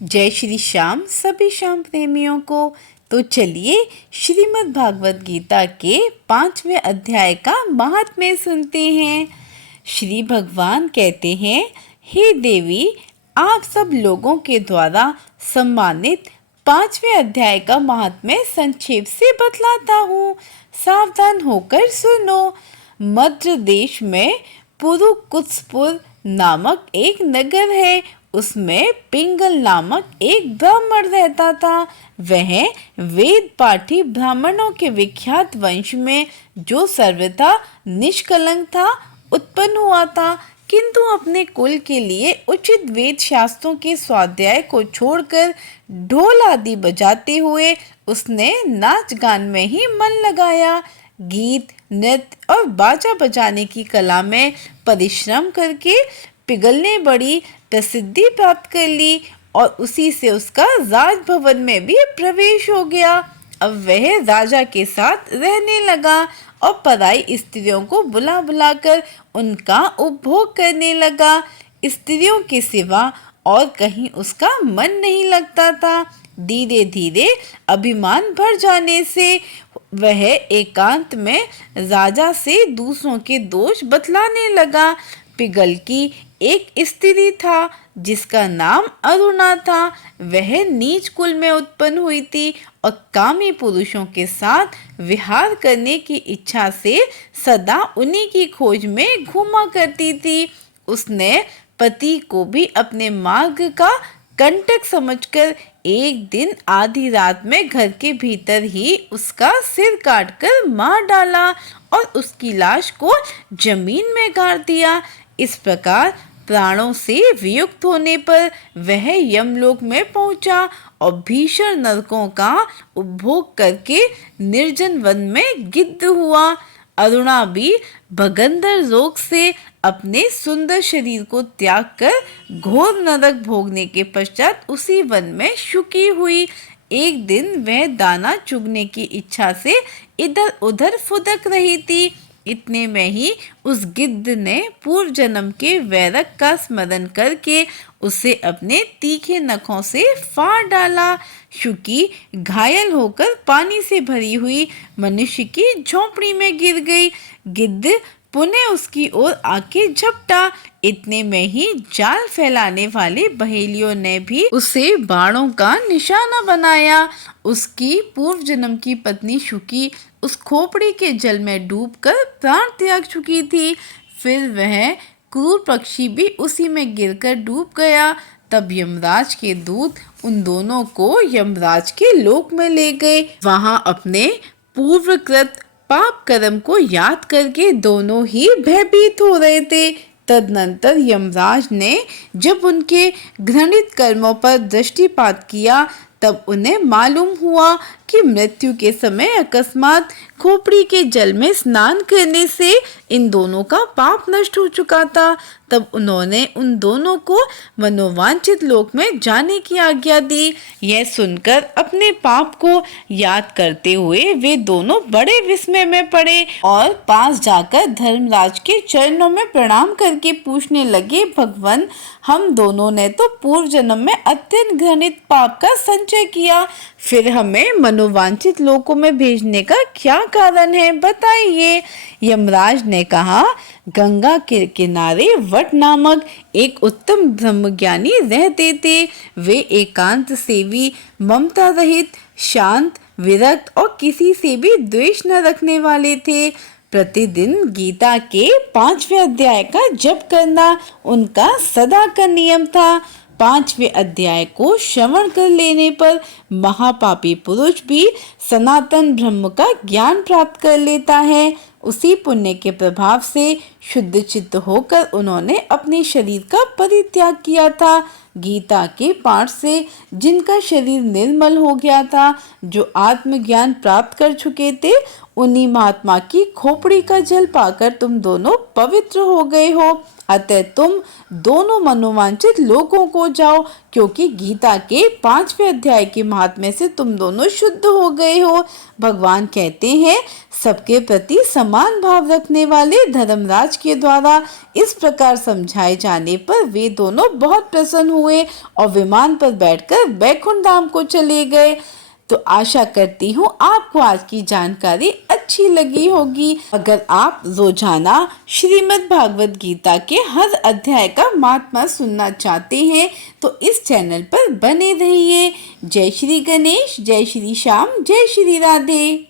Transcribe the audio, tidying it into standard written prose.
जय श्री श्याम सभी श्याम प्रेमियों को। तो चलिए श्रीमद् भागवत गीता के 5वें अध्याय का महात्म्य सुनते हैं। श्री भगवान कहते हैं, हे देवी, आप सब लोगों के द्वारा सम्मानित 5वें अध्याय का महात्म्य संक्षेप से बतलाता हूँ। सावधान होकर सुनो। मध्य देश में पुरुकुत्सपुर नामक एक नगर है। उसमें पिंगल नामक एक ब्राह्मण रहता था। वह वेद पाठी ब्राह्मणों के विख्यात वंश में, जो सर्वथा निष्कलंक था, उत्पन्न हुआ था, किंतु अपने कुल के लिए उचित वेद शास्त्रों के स्वाध्याय को छोड़कर ढोल आदि बजाते हुए उसने नाच गान में ही मन लगाया। गीत, नृत्य और बाजा बजाने की कला में परिश्रम करके पिंगल ने बड़ी प्रसिद्धि प्राप्त कर ली और उसी से उसका राजभवन में भी प्रवेश हो गया। अब वह राजा के साथ रहने लगा और पराई स्त्रियों को बुला बुलाकर उनका उपभोग करने लगा। स्त्रियों के सिवा और कहीं उसका मन नहीं लगता था। धीरे धीरे अभिमान भर जाने से वह एकांत में राजा से दूसरों के दोष बतलाने लगा। पिंगल की एक स्त्री था जिसका नाम अरुणा था। वह नीच कुल में उत्पन्न हुई थी और कामी पुरुषों के साथ विहार करने की इच्छा से सदा उन्हीं की खोज में घूमा करती थी। उसने पति को भी अपने मार्ग का कंटक समझकर एक दिन आधी रात में घर के भीतर ही उसका सिर काटकर मार डाला और उसकी लाश को जमीन में गाड़ दिया। इस प्रकार प्राणों से वियुक्त होने पर वह यमलोक में पहुंचा और भीषण नरकों का उपभोग करके निर्जन वन में गिद्ध हुआ। अरुणा भी भगंदर रोग से अपने सुंदर शरीर को त्याग कर घोर नरक भोगने के पश्चात उसी वन में शुकी हुई। एक दिन वह दाना चुगने की इच्छा से इधर उधर फुदक रही थी। इतने में ही उस गिद्ध ने पूर्व जन्म के वैरक का स्मरण करके उसे अपने तीखे नखों से फाड़ डाला। शुकी घायल होकर पानी से भरी हुई मनुष्य की झोंपड़ी में गिर गई। गिद्ध पुनः उसकी ओर आके झपटा। इतने में ही जाल फैलाने वाले बहेलियों ने भी उसे बाणों का निशाना बनाया। उसकी पूर्व जन्म की पत्नी शुकी उस खोपड़ी के जल में डूबकर प्राण त्याग चुकी थी। फिर वह क्रूर पक्षी भी उसी में गिरकर डूब गया। तब यमराज के दूत उन दोनों को यमराज के लोक में ले गए। वहां अपने पूर्वकृत पाप कर्म को याद करके दोनों ही भयभीत हो रहे थे। तदनंतर यमराज ने जब उनके घृणित कर्मों पर दृष्टिपात किया, तब उन्हें मालूम हुआ कि मृत्यु के समय अकस्मात खोपड़ी के जल में स्नान करने से इन दोनों का पाप नष्ट हो चुका था। तब उन्होंने उन दोनों को मनोवांछित लोक में जाने की आज्ञा दी। यह सुनकर अपने पाप को याद करते हुए वे दोनों बड़े विस्मय में पड़े और पास जाकर धर्मराज के चरणों में प्रणाम करके पूछने लगे, भगवान, हम दोनों ने तो पूर्व जन्म में अत्यंत घृणित पाप का संचय किया, फिर हमें मनोवांछित लोकों में भेजने का क्या कारण है, बताइए। यमराज ने कहा, गंगा के किनारे वट नामक एक उत्तम ब्रह्मज्ञानी रहते थे। वे एकांत सेवी, ममता रहित, शांत, विरक्त और किसी से भी द्वेष न रखने वाले थे। प्रतिदिन गीता के 5वें अध्याय का जप करना उनका सदा का नियम था। 5वें अध्याय को श्रवण कर लेने पर महापापी पुरुष भी सनातन ब्रह्म का ज्ञान प्राप्त कर लेता है। उसी पुण्य के प्रभाव से शुद्ध चित्त होकर उन्होंने अपने शरीर का परित्याग किया था। गीता के पाठ से जिनका शरीर निर्मल हो गया था, जो आत्मज्ञान प्राप्त कर चुके थे, उन्हीं महात्मा की खोपड़ी का जल पाकर तुम दोनों पवित्र हो गए हो। अतः तुम दोनों मनोवांछित लोकों को जाओ, क्योंकि गीता के 5वें अध्याय के महात्म्य से तुम दोनों शुद्ध हो गए हो। भगवान कहते हैं, सबके प्रति समान भाव रखने वाले धर्मराज के द्वारा इस प्रकार समझाए जाने पर वे दोनों बहुत प्रसन्न हुए और विमान पर बैठकर वैकुंठ धाम को चले गए। तो आशा करती हूँ आपको आज की जानकारी अच्छी लगी होगी। अगर आप रोजाना श्रीमद् भागवत गीता के हर अध्याय का महात्मा सुनना चाहते हैं तो इस चैनल पर बने रहिए। जय श्री गणेश, जय श्री श्याम, जय श्री राधे।